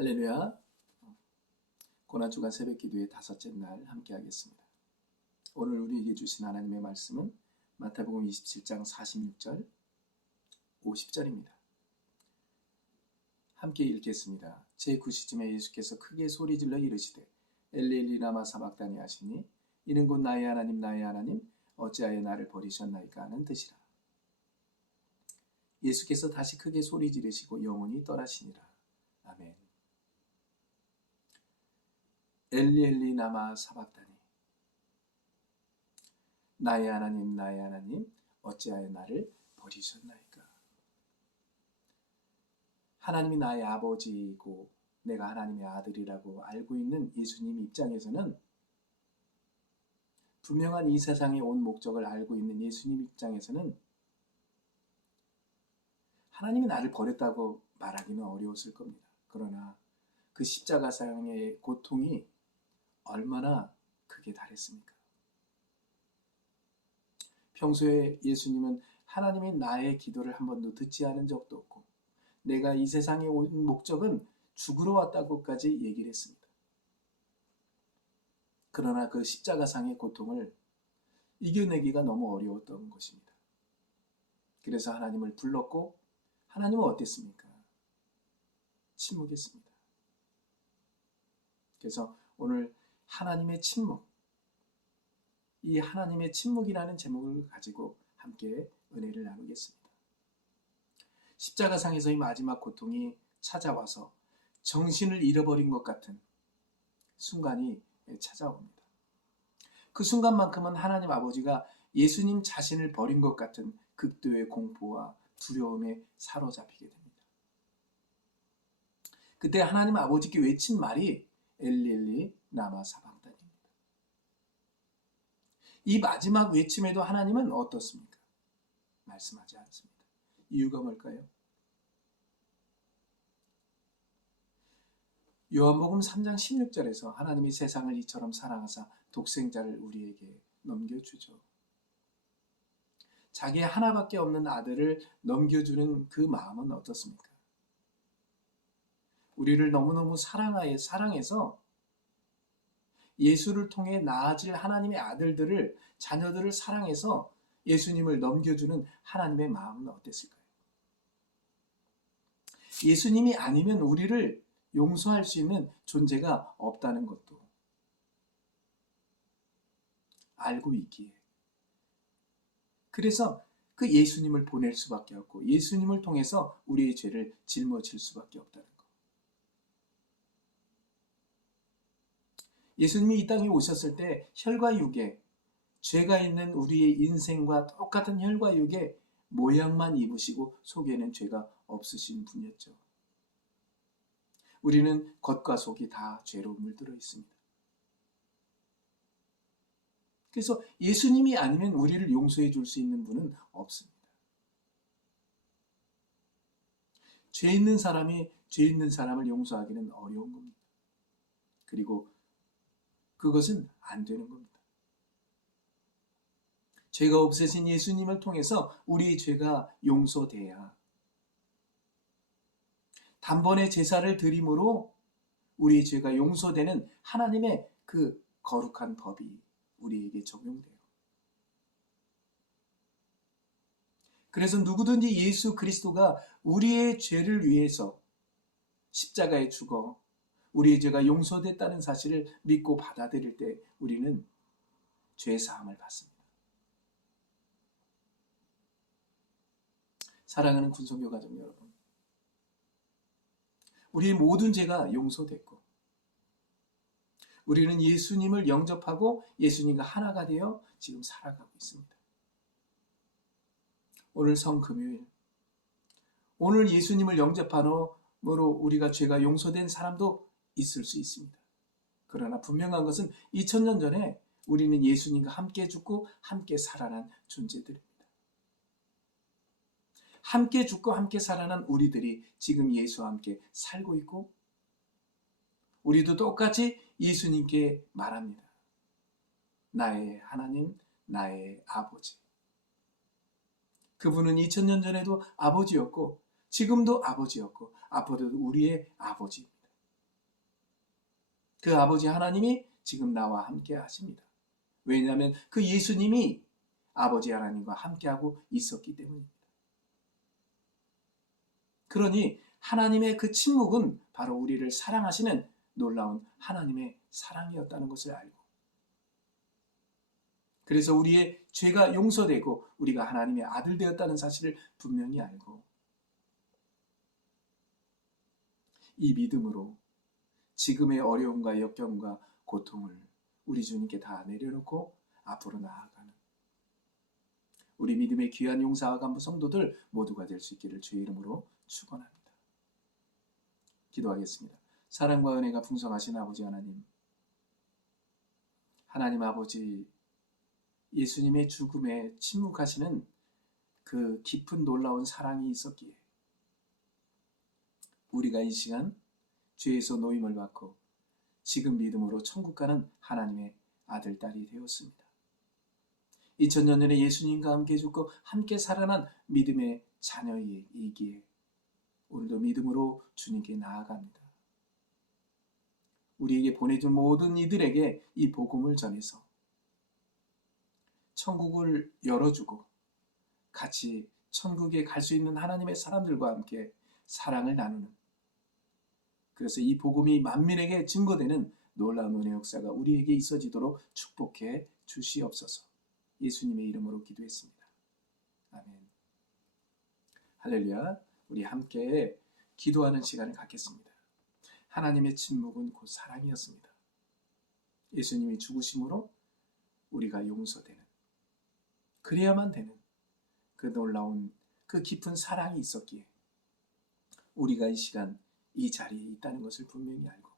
할렐루야. 고난주간 새벽 기도의 다섯째 날 함께 하겠습니다. 오늘 우리에게 주신 하나님의 말씀은 마태복음 27장 46절, 50절입니다. 함께 읽겠습니다. 제9시쯤에 예수께서 크게 소리질러 이르시되 엘리엘리 라마 사박다니 하시니 이는 곧 나의 하나님 나의 하나님 어찌하여 나를 버리셨나이까 하는 뜻이라. 예수께서 다시 크게 소리 지르시고 영혼이 떠나시니라. 아멘. 엘리엘리 나마 사박다니 나의 하나님 나의 하나님 어찌하여 나를 버리셨나이까 하나님이 나의 아버지이고 내가 하나님의 아들이라고 알고 있는 예수님 입장에서는 분명한 이 세상에 온 목적을 알고 있는 예수님 입장에서는 하나님이 나를 버렸다고 말하기는 어려웠을 겁니다. 그러나 그 십자가상의 고통이 얼마나 크게 달했습니까? 평소에 예수님은 하나님이 나의 기도를 한 번도 듣지 않은 적도 없고 내가 이 세상에 온 목적은 죽으러 왔다고까지 얘기를 했습니다. 그러나 그 십자가상의 고통을 이겨내기가 너무 어려웠던 것입니다. 그래서 하나님을 불렀고 하나님은 어땠습니까? 침묵했습니다. 그래서 오늘 하나님의 침묵, 이 하나님의 침묵이라는 제목을 가지고 함께 은혜를 나누겠습니다. 십자가상에서의 마지막 고통이 찾아와서 정신을 잃어버린 것 같은 순간이 찾아옵니다. 그 순간만큼은 하나님 아버지가 예수님 자신을 버린 것 같은 극도의 공포와 두려움에 사로잡히게 됩니다. 그때 하나님 아버지께 외친 말이 엘리엘리 나마 사방단입니다. 이 마지막 외침에도 하나님은 어떻습니까? 말씀하지 않습니다. 이유가 뭘까요? 요한복음 3장 16절에서 하나님이 세상을 이처럼 사랑하사 독생자를 우리에게 넘겨주죠. 자기 하나밖에 없는 아들을 넘겨주는 그 마음은 어떻습니까? 우리를 너무너무 사랑하에 사랑해서 예수를 통해 나아질 하나님의 아들들을 자녀들을 사랑해서 예수님을 넘겨주는 하나님의 마음은 어땠을까요? 예수님이 아니면 우리를 용서할 수 있는 존재가 없다는 것도 알고 있기에 그래서 그 예수님을 보낼 수밖에 없고 예수님을 통해서 우리의 죄를 짊어질 수밖에 없다는 것. 예수님이 이 땅에 오셨을 때 혈과 육에 죄가 있는 우리의 인생과 똑같은 혈과 육의 모양만 입으시고 속에는 죄가 없으신 분이었죠. 우리는 겉과 속이 다 죄로 물들어 있습니다. 그래서 예수님이 아니면 우리를 용서해 줄 수 있는 분은 없습니다. 죄 있는 사람이 죄 있는 사람을 용서하기는 어려운 겁니다. 그리고 그것은 안 되는 겁니다. 죄가 없으신 예수님을 통해서 우리 죄가 용서돼야 단번에 제사를 드림으로 우리 죄가 용서되는 하나님의 그 거룩한 법이 우리에게 적용돼요. 그래서 누구든지 예수 그리스도가 우리의 죄를 위해서 십자가에 죽어 우리의 죄가 용서됐다는 사실을 믿고 받아들일 때 우리는 죄 사함을 받습니다. 사랑하는 군성교 가족 여러분, 우리의 모든 죄가 용서됐고 우리는 예수님을 영접하고 예수님과 하나가 되어 지금 살아가고 있습니다. 오늘 성금요일 오늘 예수님을 영접함으로 우리가 죄가 용서된 사람도 있을 수 있습니다. 그러나 분명한 것은 2000년 전에 우리는 예수님과 함께 죽고 함께 살아난 존재들입니다. 함께 죽고 함께 살아난 우리들이 지금 예수와 함께 살고 있고 우리도 똑같이 예수님께 말합니다. 나의 하나님, 나의 아버지. 그분은 2000년 전에도 아버지였고 지금도 아버지였고 앞으로도 우리의 아버지입니다. 그 아버지 하나님이 지금 나와 함께 하십니다. 왜냐하면 그 예수님이 아버지 하나님과 함께하고 있었기 때문입니다. 그러니 하나님의 그 침묵은 바로 우리를 사랑하시는 놀라운 하나님의 사랑이었다는 것을 알고 그래서 우리의 죄가 용서되고 우리가 하나님의 아들 되었다는 사실을 분명히 알고 이 믿음으로 지금의 어려움과 역경과 고통을 우리 주님께 다 내려놓고 앞으로 나아가는 우리 믿음의 귀한 용사와 간부 성도들 모두가 될 수 있기를 주의 이름으로 축원합니다. 기도하겠습니다. 사랑과 은혜가 풍성하신 아버지 하나님 하나님 아버지 예수님의 죽음에 침묵하시는 그 깊은 놀라운 사랑이 있었기에 우리가 이 시간 죄에서 노임을 받고 지금 믿음으로 천국 가는 하나님의 아들, 딸이 되었습니다. 2000년 전에 예수님과 함께 죽고 함께 살아난 믿음의 자녀이기에 오늘도 믿음으로 주님께 나아갑니다. 우리에게 보내준 모든 이들에게 이 복음을 전해서 천국을 열어주고 같이 천국에 갈 수 있는 하나님의 사람들과 함께 사랑을 나누는 그래서 이 복음이 만민에게 증거되는 놀라운 은혜 역사가 우리에게 있어지도록 축복해 주시옵소서. 예수님의 이름으로 기도했습니다. 아멘. 할렐루야. 우리 함께 기도하는 시간을 갖겠습니다. 하나님의 침묵은 곧 사랑이었습니다. 예수님이 죽으심으로 우리가 용서되는 그래야만 되는 그 놀라운 그 깊은 사랑이 있었기에 우리가 이 시간 이 자리에 있다는 것을 분명히 알고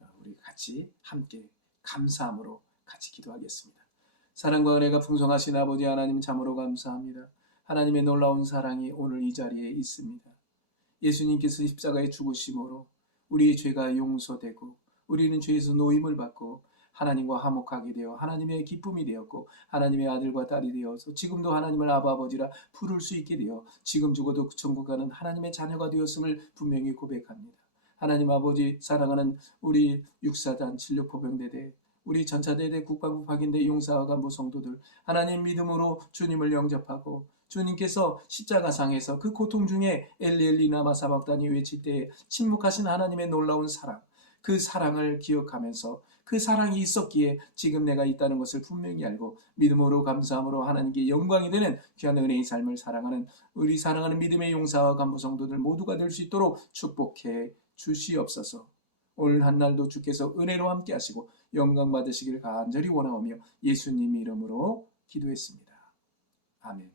어, 우리 같이 함께 감사함으로 같이 기도하겠습니다. 사랑과 은혜가 풍성하신 아버지 하나님 참으로 감사합니다. 하나님의 놀라운 사랑이 오늘 이 자리에 있습니다. 예수님께서 십자가에 죽으심으로 우리의 죄가 용서되고 우리는 죄에서 노임을 받고 하나님과 화목하게 되어 하나님의 기쁨이 되었고 하나님의 아들과 딸이 되어서 지금도 하나님을 아바 아버지라 부를 수 있게 되어 지금 죽어도 천국 가는 하나님의 자녀가 되었음을 분명히 고백합니다. 하나님 아버지 사랑하는 우리 육사단 진료포병대대 우리 전차대대 국방부 확인대 용사와 간부 성도들 하나님 믿음으로 주님을 영접하고 주님께서 십자가상에서 그 고통 중에 엘리엘리나마 사박단이 외칠 때 침묵하신 하나님의 놀라운 사랑 그 사랑을 기억하면서 그 사랑이 있었기에 지금 내가 있다는 것을 분명히 알고 믿음으로 감사함으로 하나님께 영광이 되는 귀한 은혜의 삶을 사랑하는 우리 사랑하는 믿음의 용사와 간부 성도들 모두가 될 수 있도록 축복해 주시옵소서. 오늘 한 날도 주께서 은혜로 함께 하시고 영광 받으시길 간절히 원하오며 예수님 이름으로 기도했습니다. 아멘.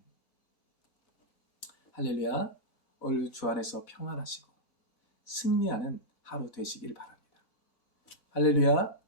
할렐루야. 오늘 주 안에서 평안하시고 승리하는 하루 되시길 바랍니다. 할렐루야.